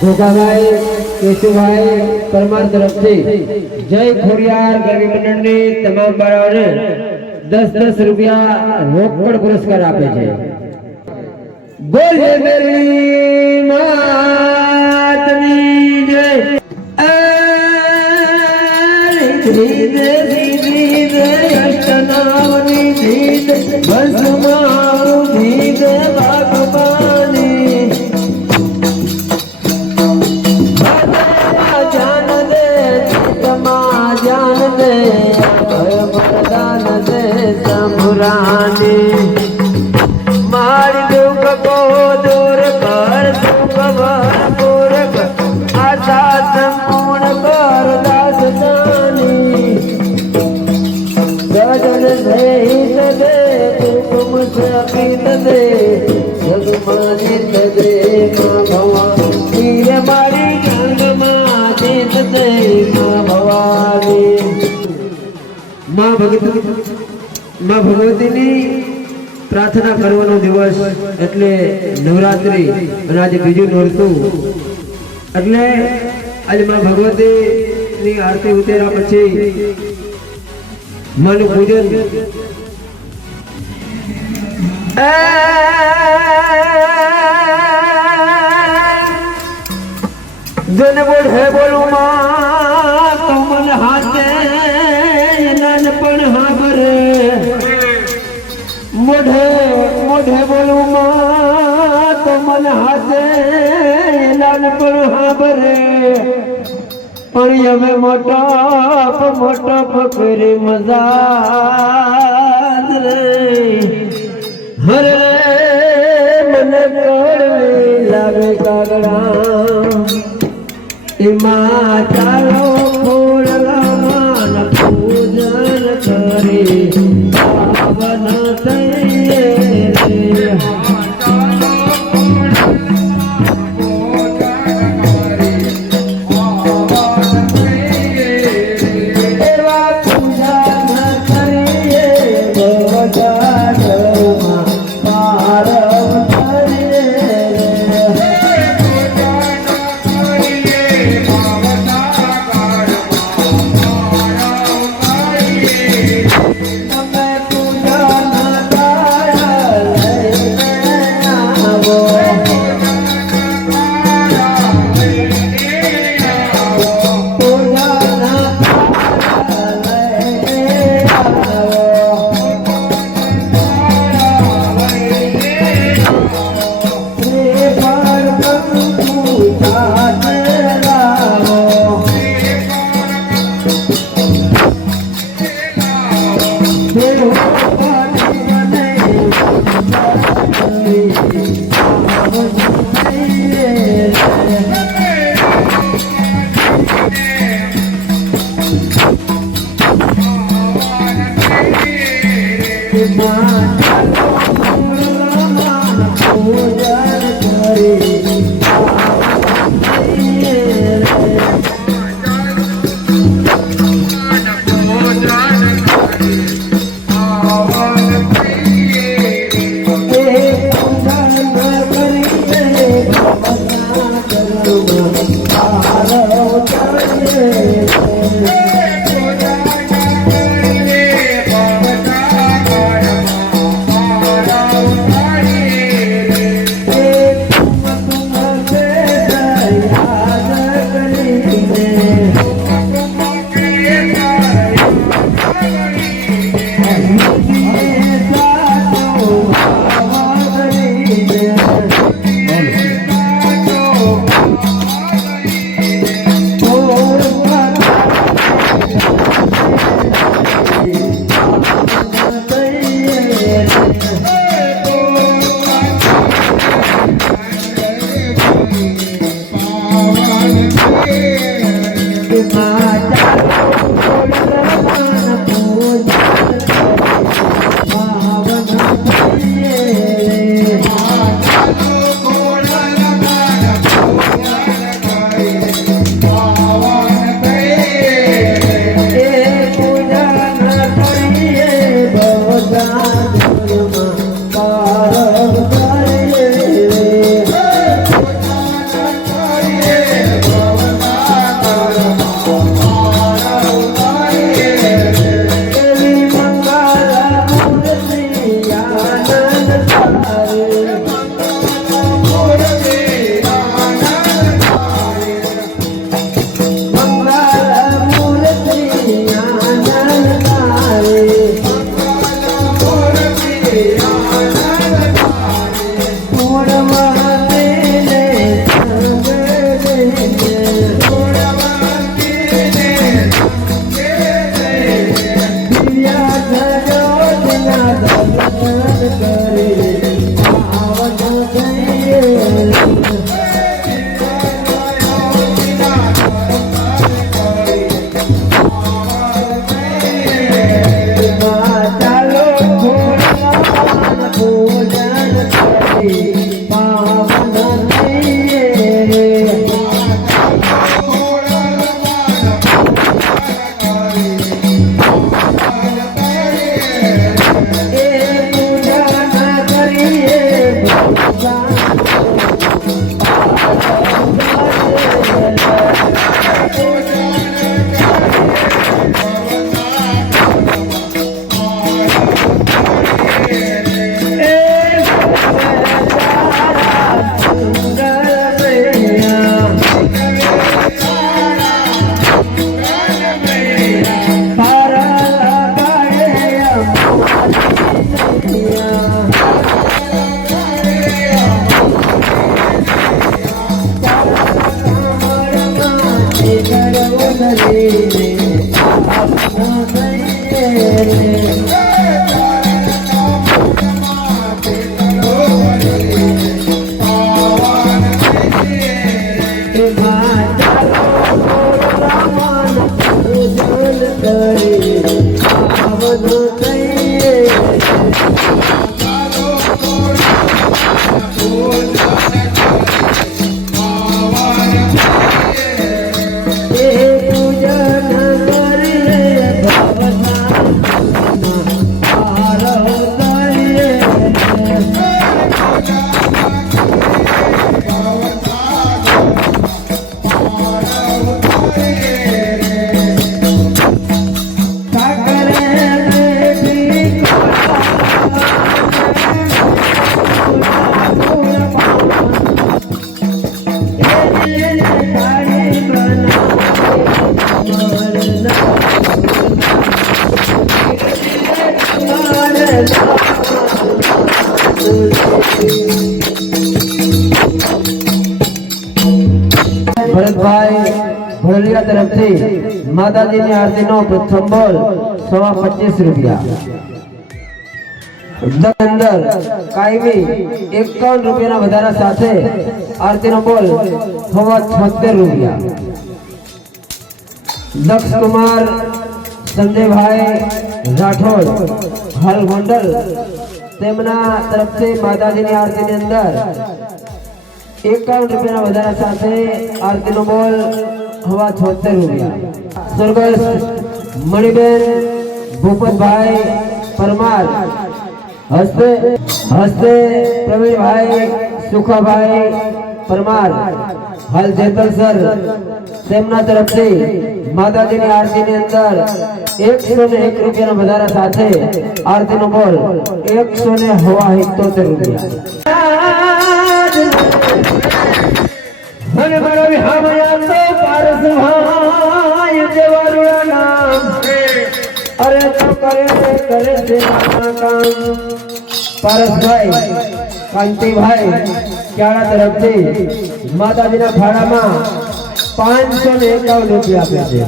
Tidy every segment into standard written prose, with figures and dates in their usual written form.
गोगाभाई केशुभाई परमार तरफ से जय खोरियार गरबी मंडल ने तमाम बाळाओने 10-10 रुपया रोकड़ पुरस्कार आपे छे। बोले मेरी मातनी जय धीरे धीरे अष्टनावनी धीरे भस्माऊ धीरे भगवानी संभुरानी मारी दुख को दूर कर सुख भरपूर आशा संपूर्ण कर दास जानी गजन से हित दे तुम से अपित दे जगमानित दे माँ भवानी मारी जंग माँ जीत दे माँ भवानी माँ भगवतीनी प्रार्थना करવાનો દિવસ એટલે નવરાત્રી અને આજે બીજું નોરતું એટલે આજે માં ભગવતીની આરતી ઉતાર્યા પછી માનું પૂજન જન બોલે બોલું માં તો મન હાથે નાનપણ હાબરે मोढे मोढे बोलू मां तो मन हाथे नानपण हाबरे पण यमे मोटा करे मजाज रे हर मन कड़वे लागे कागड़ा इमा चालो फूलला मान पूजन करे पावन थये ભરતભાઈ ભોલિયા તરફથી માતાજીની આરતીનો પ્રથમ બોલ 25 રૂપિયા. અંદર કાયમી 51 રૂપિયાના વધારા સાથે આરતીનો બોલ 76 રૂપિયા. દક્ષ કુમાર સંજયભાઈ રાઠોડ હાલ ગોંડલ તેમના તરફથી માતાજીની આરતીની અંદર 51 રૂપિયાના વધારા સાથે આરતીનો બોલ હવા 76 રૂપિયા સ્વર્ગસ્થ મણિબેન ભૂપતભાઈ પરમાર હસ્તે પ્રવીણભાઈ સુખાભાઈ પરમાર હાલ જેતલ સર તેમના તરફથી માતાજીની આરતીની અંદર 101 રૂપિયાના વધારા સાથે આરતીનો બોલ 178 રૂપિયા અરે તો કરે છે પારસભાઈ કાંતિભાઈ ક્યાડા તરફથી માતાજીના ફાળામાં 551 રૂપિયા આપે છે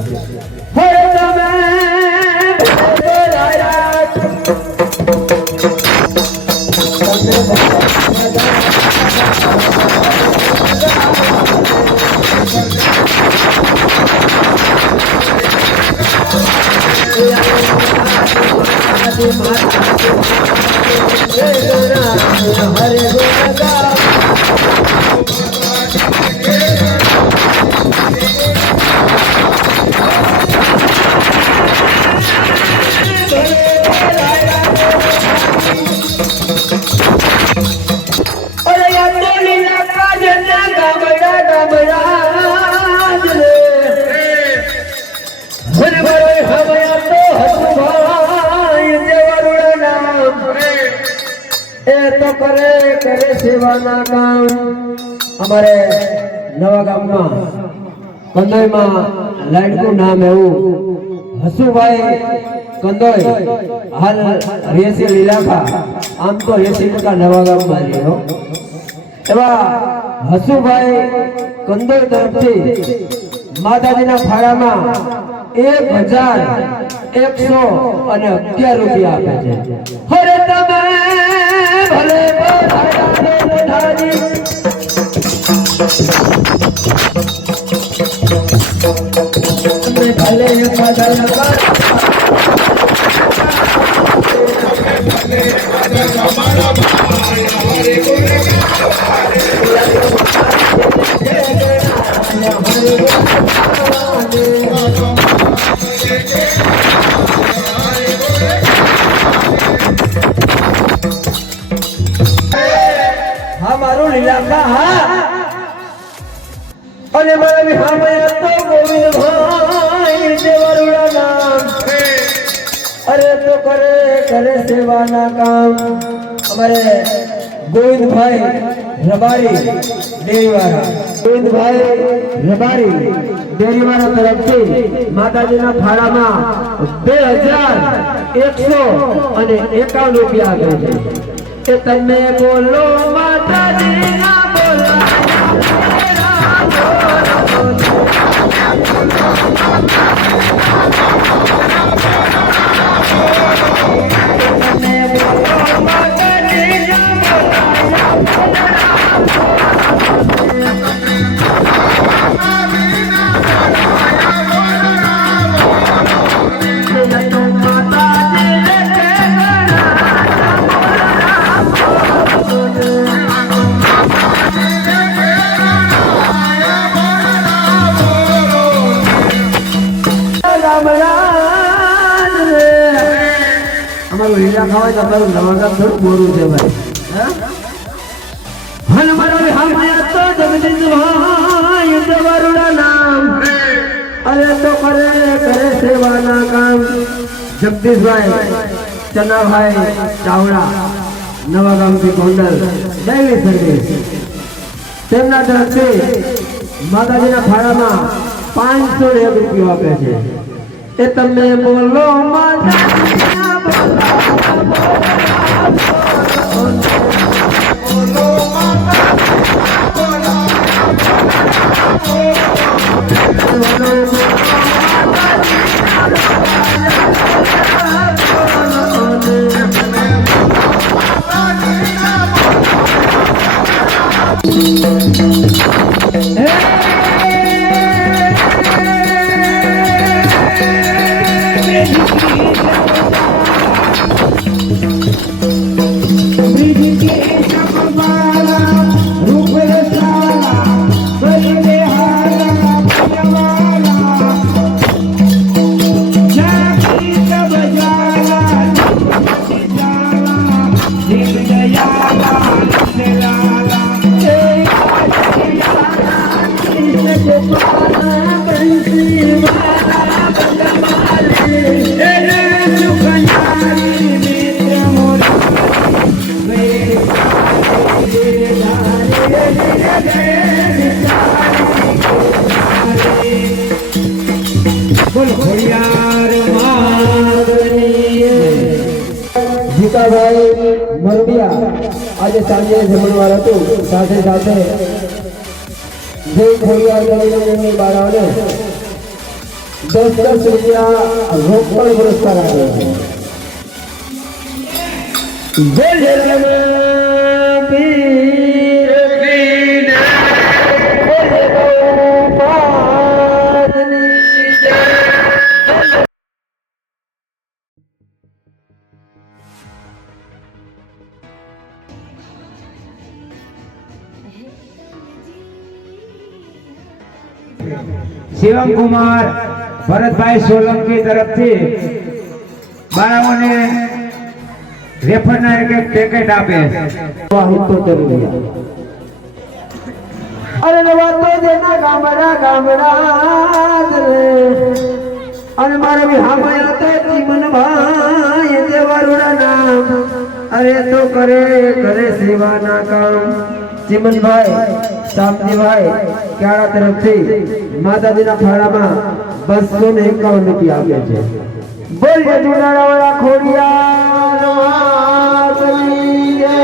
કરે સેવાના કામ અમારે નવા ગામમાં કંદોઈમાં લાડકું નામ એવું હસુભાઈ કંદોઈ હાલ રેસી લીલાખા આમ તો 80% નવા ગામમાં રહ્યો એવા હસુભાઈ કંદોઈ તરફથી માતાજીના ફાળામાં 1111 રૂપિયા આપે છે હરે તમે ભલે પધારી અને મારા વિહામયા તો ગોવિંદભાઈ દેવરુડા નામ અરે તો કરે સેવાના કામ અમારે ગોવિંદભાઈ રબારી ડેરીવાળા તરફથી માતાજીના ફાળામાં 2151 રૂપિયા આપે છે એ તમે બોલો માતાજીના બોલા લીલા ખાવાય તો તમારું નવાગામ થોડું બોરું છે ભાઈ હનુમાન તો જગદીશભાઈ દેવરુડા નામ અરે તો કરે સેવાના કામ જગદીશભાઈ ચનાભાઈ ચાવડા નવાગામથી ગોંડલ ડેલી સર્વિસ તેમના તરફથી માતાજીના ફાળામાં 501 રૂપિયા આપે છે એ તમે બોલો માતાજીના બોલા જીતાભાઈ મરડિયા આજે સાંજે જમણવાર હતું સાથે સાથે જે ખોડિયાર ગલીની બાળાઓને 10 રૂપિયા રોકડ પુરસ્કાર આપ્યો છે. જય જય શિવમ કુમાર ભરતભાઈ સોલંકી તરફથી બાળાઓને રેફરના એક પેકેટ આપે. અરે વાતો દેના ગામડા ગામડા અને મારે બી હામયા તો જીવન ભાઈ દેવરુડા નામ અરે તો કરે કરે સેવાના કામ. ચિમનભાઈ શામજીભાઈ ક્યારા તરફથી માતાજીના ફાળામાં 251 રૂપિયા આપે છે. બોલ જુનાળા ખોડિયાર માતની જય.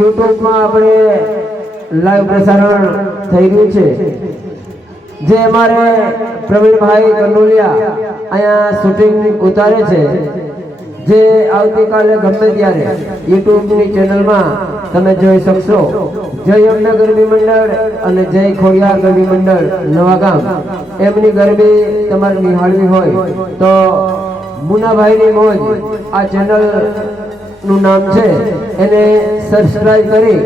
યુટ્યુબમાં આપણે લાઈવ પ્રસારણ થઈ રહ્યું છે જે અમારે પ્રવીણભાઈ કનોલિયા અહીંયા શૂટિંગ ઉતારે છે જે આવતીકાલે ગમે ત્યારે યુટ્યુબની ચેનલમાં તમે જોઈ શકશો. જય અંબે ગરબી મંડળ અને જય ખોડિયાર ગરબી મંડળ નવાગામ એમની ગરબી તમારે નિહાળવી હોય તો મુનાભાઈની મોજ આ ચેનલ નું નામ છે એને સબસ્ક્રાઇબ કરી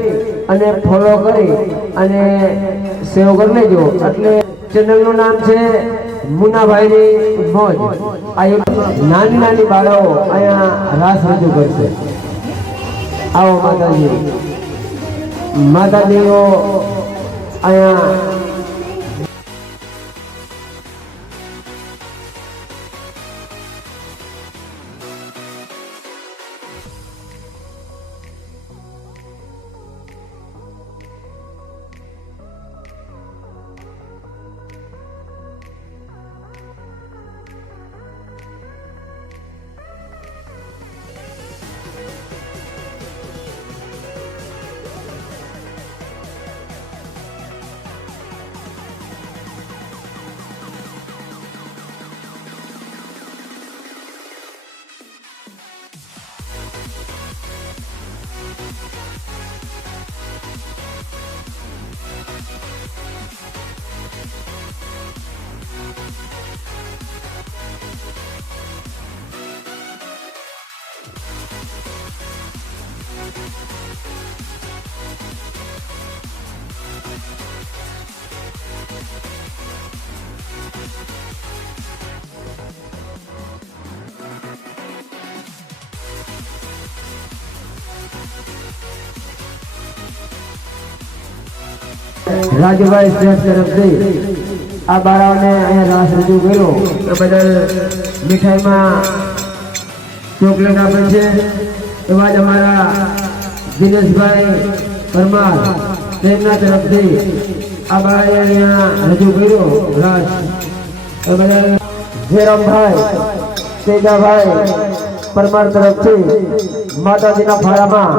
અને ફોલો કરી અને સેવ કરી લેજો. એટલે ચેનલ નું નામ છે મુનાભાઈની મોજ. આ નાની નાની બાળાઓ અહીંયા રાસ રજૂ કરશે. આવો માતાજી માતાજીઓ અહીંયા રાજુભાઈ સ્ટેટ તરફથી આ બાળાઓને અહીંયા રાસ રજૂ કર્યો એ બદલ મીઠાઈમાં ચોકલેટ આપે છે. એવા જ અમારા દિનેશભાઈ પરમાર તેમના તરફથી આ બાળાએ અહીંયા રજૂ કર્યો રાસ એ બદલ જયરામભાઈ તેજાભાઈ પરમાર તરફથી માતાજીના ફાળામાં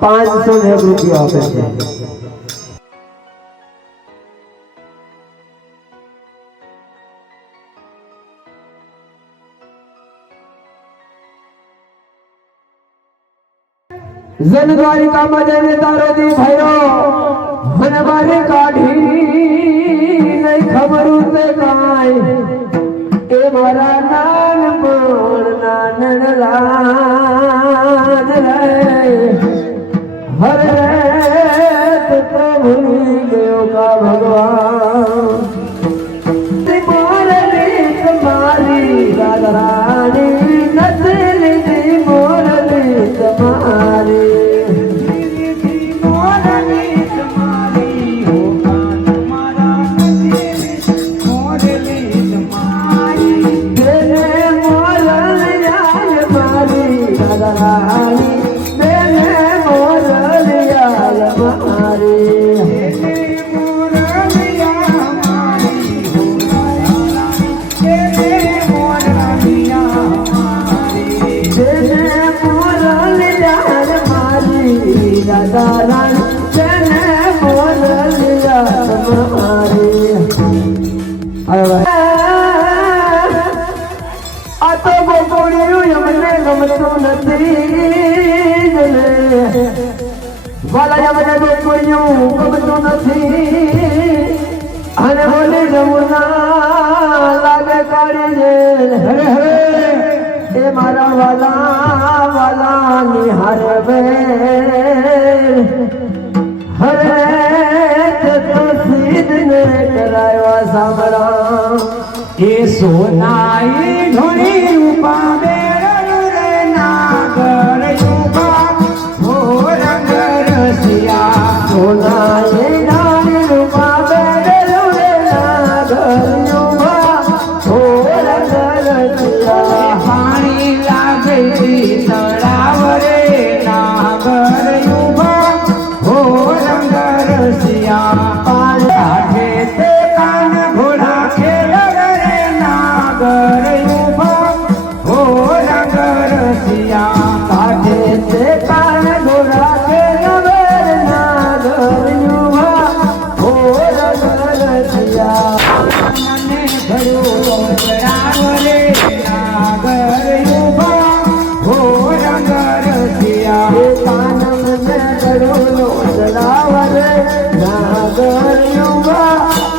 501 રૂપિયા આપે છે. જન દ્વારિકામાં જઈને તારો દી ભર્યો અને મારે કાઢી નહીં ખબર તે કાંઈ એ મારા નાનપણ નાનણ લાજ રે હરે તો ભૂલી ગયો કા ભગવાન તમારી રાધારાણી નથી લીધી મોરલી તમારી બેને મોરલી યાદ મારી રાધારાણી બેને મોરલી યાદ મારી આ તો ગોપોળિયું એમને ગમતું નથી વાલા એમને ગોપોળિયું ગમતું નથી અને બોલી જમુના લાગે કાઢી હરે હરે એ મારા વાલા વાલા નિહાર બે હરે તે તો સીધને કરાયો સાંભળા એ સોનાઈ ઘણી રૂપા બેરલું રે નાગર યુગા હો રંગ રસિયા સોનાએ નાની રૂપા બેડલું રે નાગર યુગા હો રંગ રસિયા પાણી લાગે તળાવ રે નાગર યુગા હો રંગ રસિયા કાઠે તે કાન ઘોડા ખેલ રે નાગર યુગા હો રંગ રસિયા કાઢે તે કાન ઘોડા કે નવર નાગર યુગા હો રંગ રસિયા મને ભયો તળાવ રે નાગર યુગા હો રંગ રસિયા એ કાનમ ને કરોલો ચલાવરે નાગર યુગા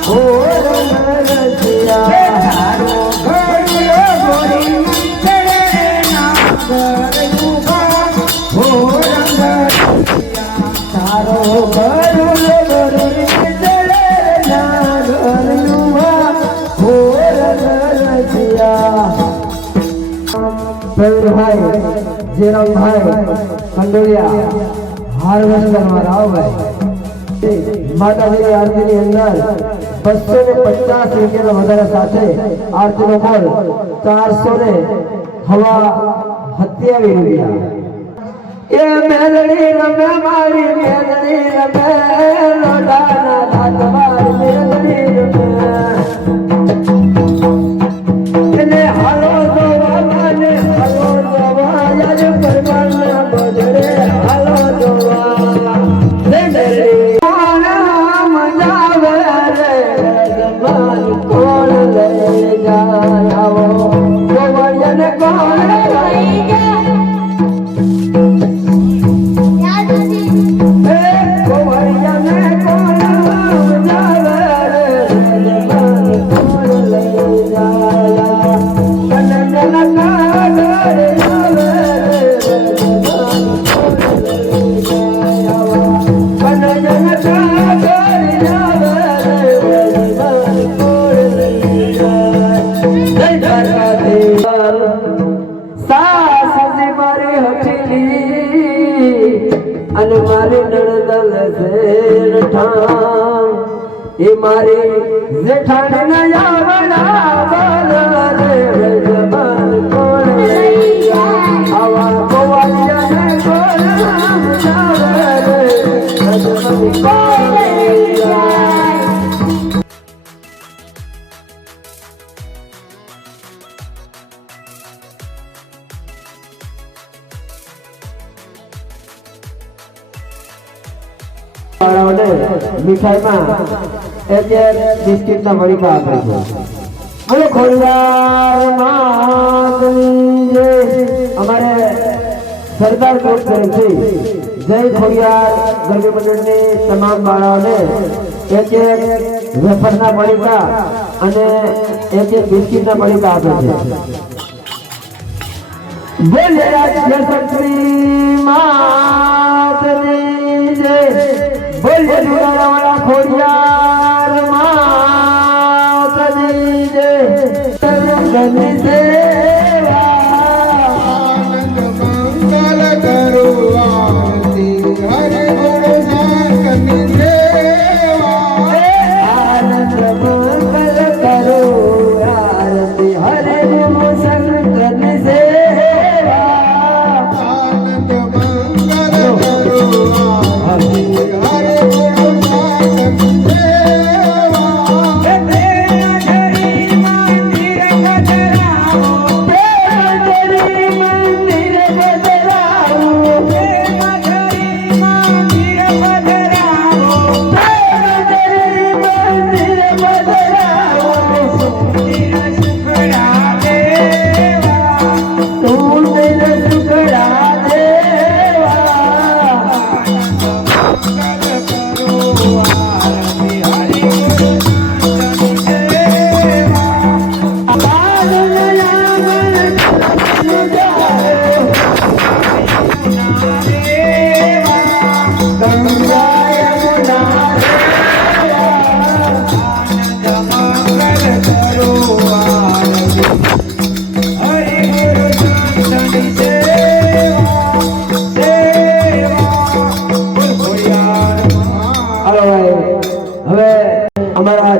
હો રંગ રસિયા તારો ઘડુલો ગોરી ચડે રે નાગર યુગા હો રંગ રસિયા તારો કરોલો ગરી ચલે નાગર યુગા હો રંગ રસિયા પ્રવીણભાઈ જેરામભાઈ કંડોલિયા હાર્વેસ્ટરમાં રાવભાઈ માતાજીની આરતીની અંદર 250 રૂપિયાનો વધારા સાથે આરતીનો મોલ 427 રૂપિયા એ મેલડી રમે મારી મેલડી રમે લોડાના દાંત મારી મેલડી રમે એને હાલો જોવા મને હાલો જોવા યાદ પરમાના બજરે હાલો જોવા રે કોના મજાવે રે જમાન કોણ લઈ જાય આવો ગોવળિયાને કોણ લઈ જાય એ ગોવળિયાને કોણ મજાવે રે જમાન કોણ લઈ જાય અને મારી નણદલ શેઠાણ એ મારી જેઠાણી ના યાવડા બોલ રે જબાન કોણ લઈ જાય આવા ગોવાળિયાને કોણ સમજાવે રે જબાન કોણ લઈ જાય મીઠાઈમાં એક બિસ્કિટના વડીપા આપે છે અને ખોડિયારમાં અમારે સરદાર ગ્રુપ તરફથી જય ખોડિયાર ગરબી મંડળની તમામ બાળાઓને એક વેફરના પડીકા અને એક બિસ્કિટના પડીકા આપે છે. બોલે રાજ્ય શક્તિ માતની જય. બોલે જુનાવાળા ખોડિયાર માતની જય. સર્વની સેવા આનંદ મંગલ કરો આરતી હરે ગુરુ શંકરની સેવા આનંદ મંગલ કરો આરતી હરે ગુરુ શંકરની સેવા. આનંદ મંગલ કરો આરતી હરે ગુરુ શંકરની સેવા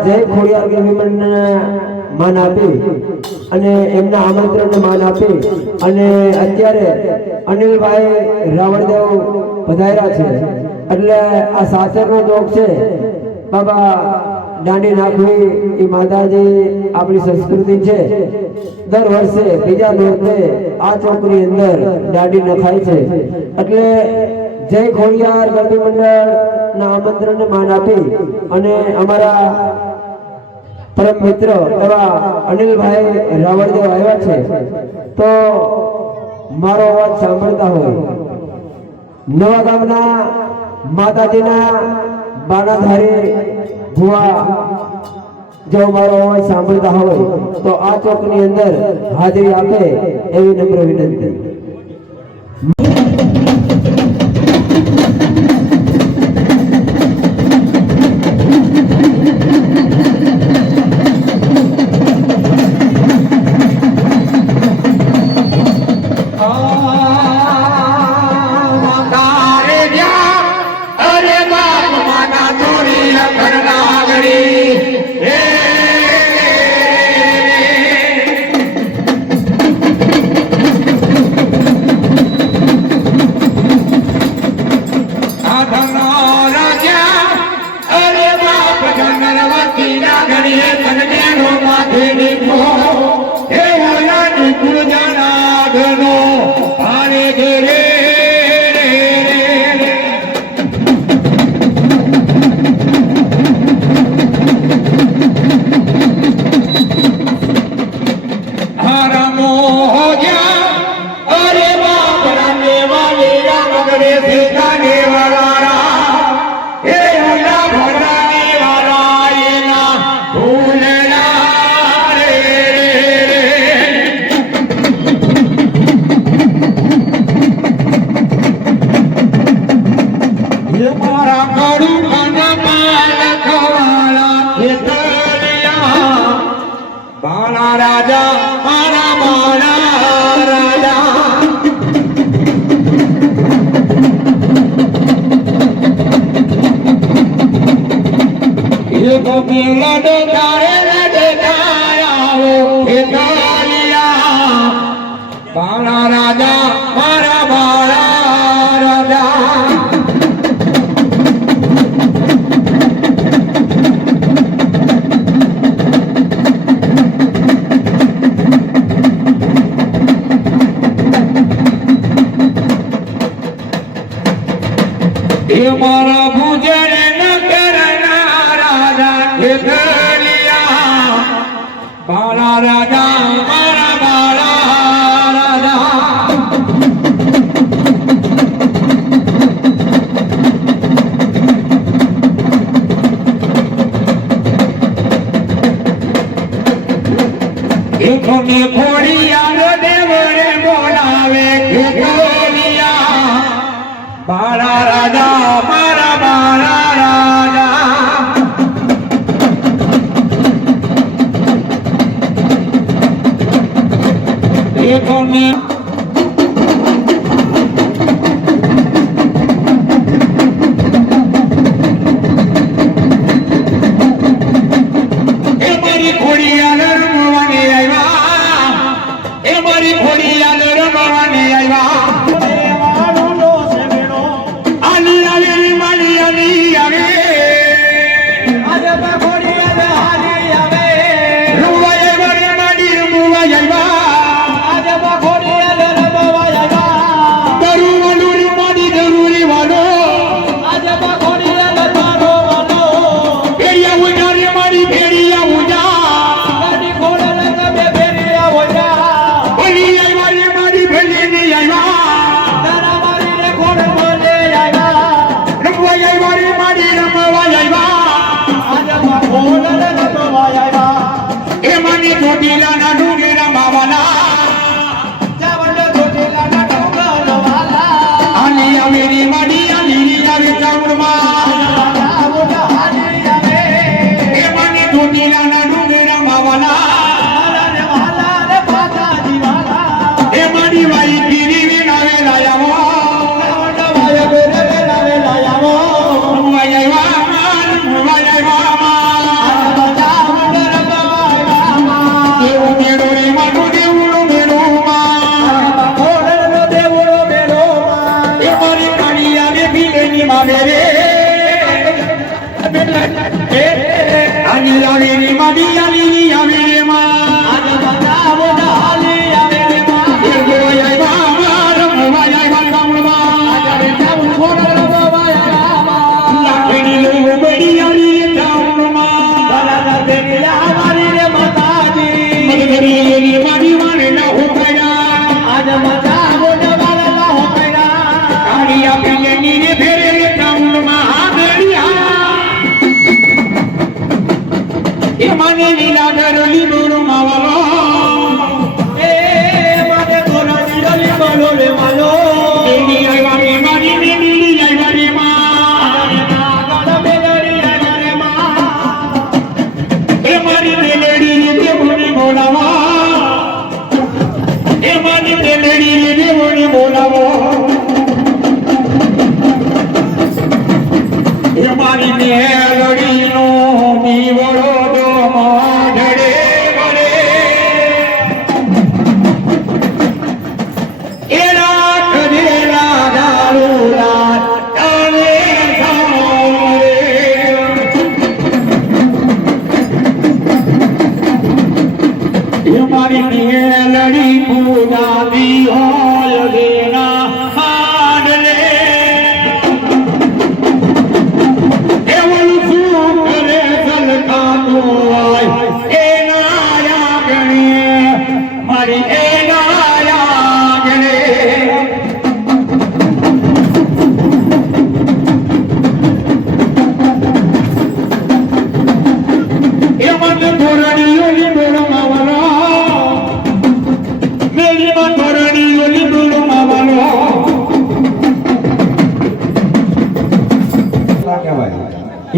જય ખોડિયાર ગરબી મંડળને માન આપી અને એમના આમંત્રણને માન આપી અને અત્યારે અનિલભાઈ રાવણદેવ પધાર્યા છે એટલે આ સાસરનો દોગ છે. બાબા દાંડી નાખવી એ માતાજી આપણી સંસ્કૃતિ છે. દર વર્ષે બીજા નોરતે આ ચોકની અંદર દાંડી નખાય છે એટલે જય ખોડિયાર ગરબી મંડળના આમંત્રણને માન આપી અને અમારા પરમ મિત્ર એવા અનિલભાઈ રાવણદેવ આવ્યા છે તો મારો અવાજ સાંભળતા હોય નવા ગામના માતાજીના બાણાધારી ભુવા જો મારો અવાજ સાંભળતા હોય તો આ ચોકની અંદર હાજરી આપે એવી નમ્ર વિનંતી. મારા ભુજન નગરના રાજા બાળા રાજા મારા બાળા રાજા કોની ખોડિયાર દેવરે બોલાવે ખેતોલિયા બાળા રાજા મારા બાળા રાજા એ કોની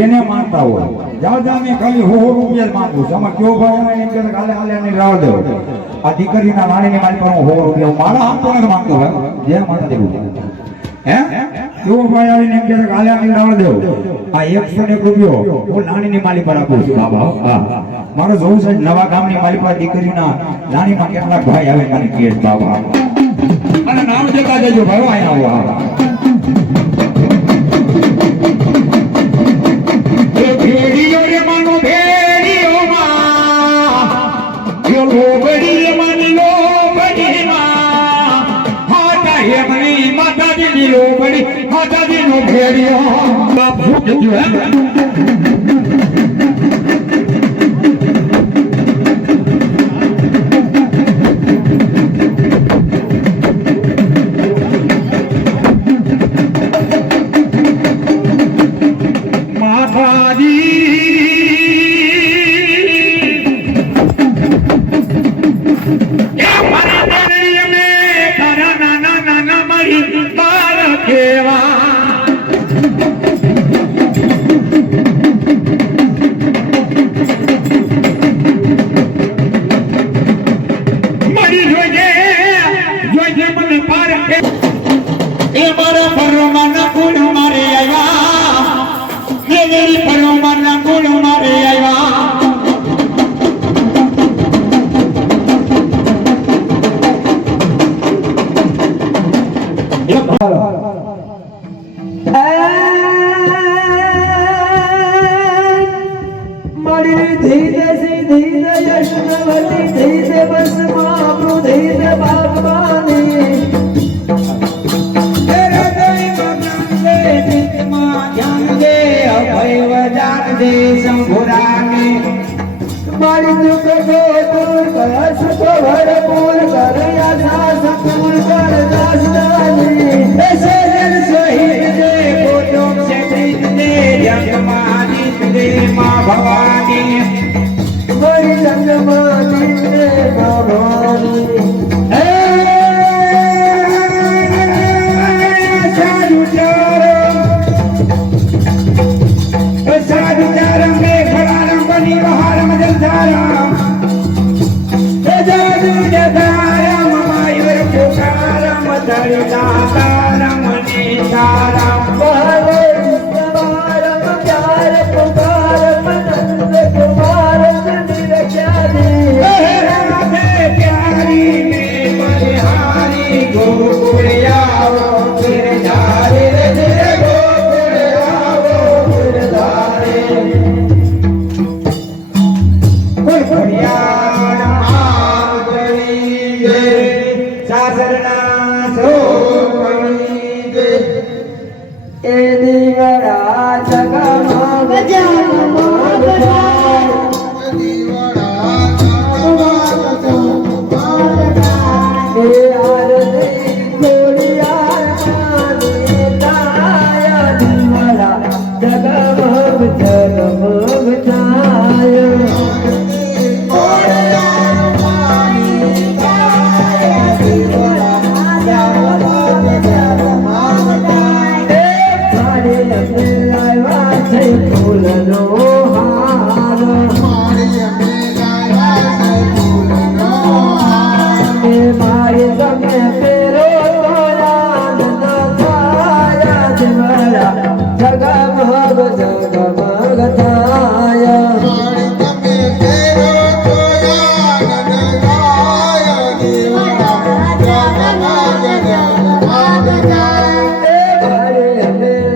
એને માનતા હોય જાજા મેં ખાલી 100 રૂપિયા માંગુ છું આમાં કયો ભાઈ એમ કે કાલે હાલે ને રાવ દેવો આ દીકરીના નાણીની મારી પર 100 રૂપિયા મારા આમ તો નથી માંગતો ભાઈ જે માતા દેવું હે કયો ભાઈ આવીને એમ કે કાલે આને રાવ દેવો આ 101 રૂપિયો હું નાણીની માલી પર આપું છું બાબા હા મારો જોવું છે નવા ગામની માલી પર દીકરીના નાણીમાં કેટલા ભાઈ આવે મને કહે બાબા અને નામ જતા જજો ભાઈ અહીંયા આવો ભેડીઓ રે માનો ભેડીઓ માં યો લોબડી રે માની લોબડી માં હાટા હેમની માતાજી લોબડી માતાજી નો ભેડીઓ બાપ જજો હે મારી પરોમના ગુણ મારે આવ્યા મારી ધીરે સીધી યશનવતી ધીરે બસ માપુ ધીરે ભગવાની મારી દુઃખ કો દૂર કર સુખ ભરપૂર કર આશા સકૂર કર દાસદાની ऐसे जन शहीद दे कोटों से प्रीत दे जग मानी दे माँ भवानी મારી જન્માની ને ભગવાની साधु चारम में खड़ारम बनी बहारम जलधारम जादू जगारम मायूर पुकारम धरि दातारम नेतारम તમારમ પ્યાર પુકાર નંદ કુમાર મંદિર ક્યાદી राधे प्यारी में बलिहारी गोकुल आओ फिर धारे रे गोकुल आओ फिर धारे कोई फरियाद मांगनी दे सासरना सो पड़ी दे એ દીવડા જગમાં ગજામાં ગજાય એ આરતી ગોળિયા માને તાયા દીવડા જગમગ જગમગ જાય મારે લાવ્યા છે ફૂલનો હાર એ મારે ગમે તેરો આનંદ થાય દીવડા જગમગ જગમગ થાય મારે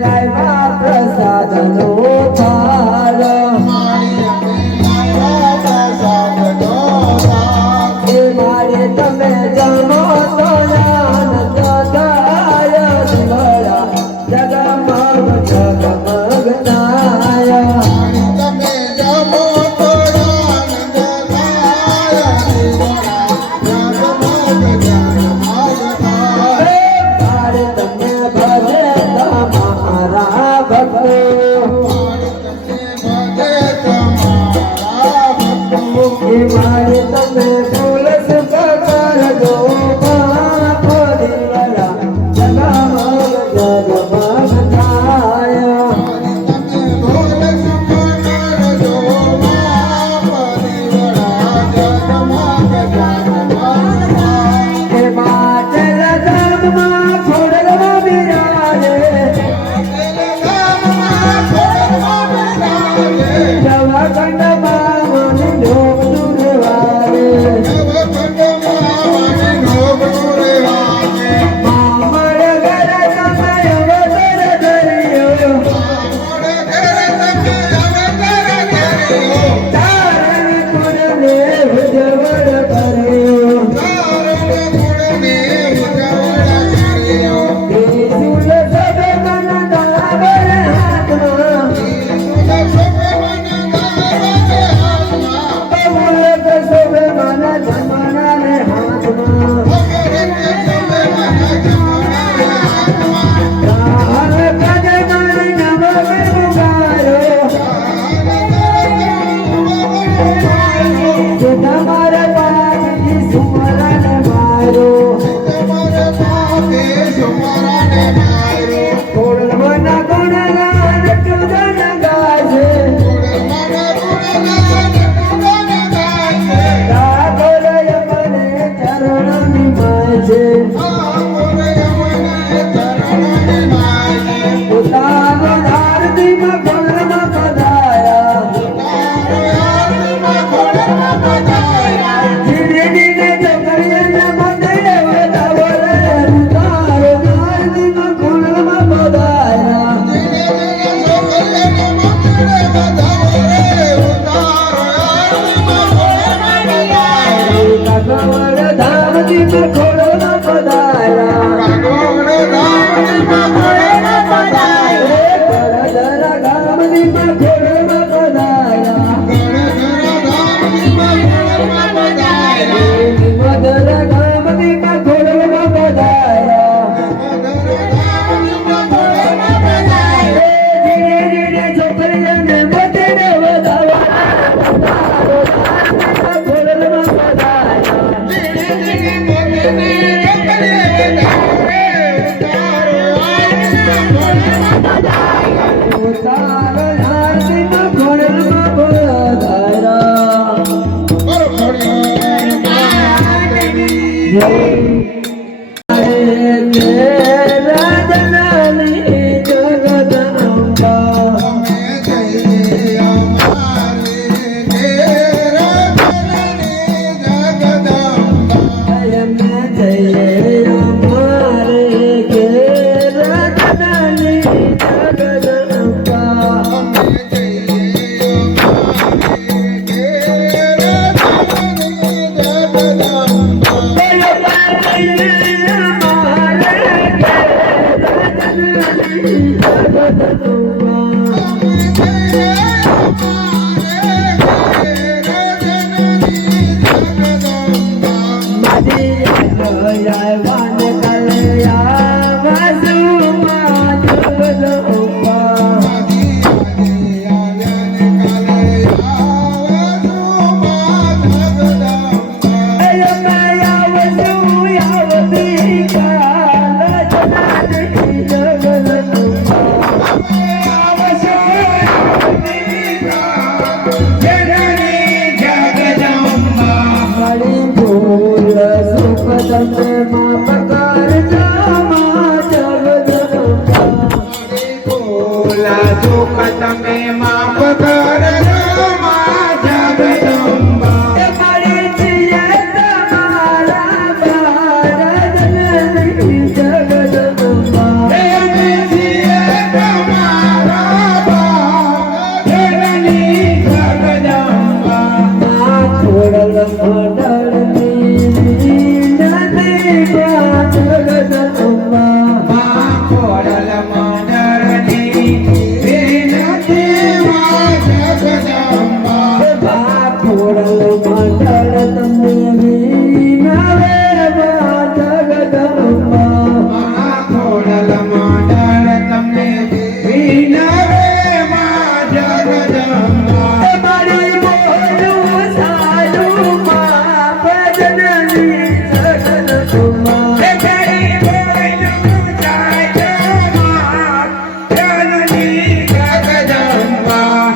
લાવ્યા પ્રસાદનો થાળ એ મારે તમે જમો તો આનંદ થાય દીવડા જગમગ જગમગ થાય કાગવડ ધામથી ખોડમાં પધાર્યા ગણધરા ગામની ખોડમાં પધાર્યા મધરા ગામની ખોડમાં પધાર્યા ધીરે ધીરે છોકરીઓને મોતીને વધારવા ખોડમાં પધાર્યા તારા હાથમાં ખોડમાં તમે માફ કરજો માં જગદંબા મારી છીએ તમારા બાળકની જગદંબા ખોડલ ખોડલની નદી જગદંબા ખોડલ મંડળની ખોડલ મંડળ તમને વિનાવે જગદંબા ખોડલ મંડળ તમને વિનવે માં જગદંબા મારી બોલું સારું માં ભજનની જગદંબા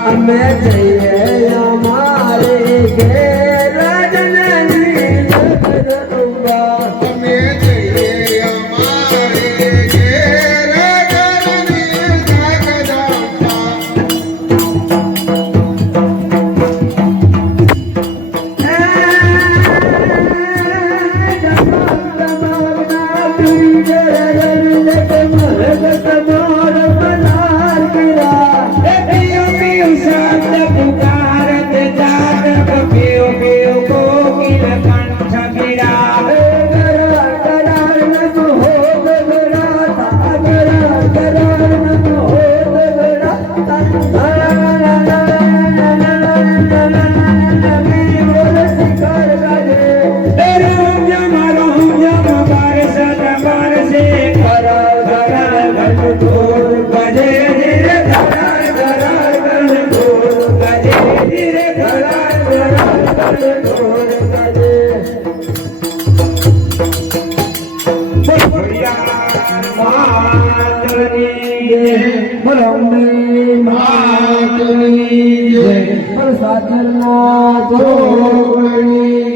અમે જઈએ અમારે ઘેર જનની જગદંબા સાચરના જોગણી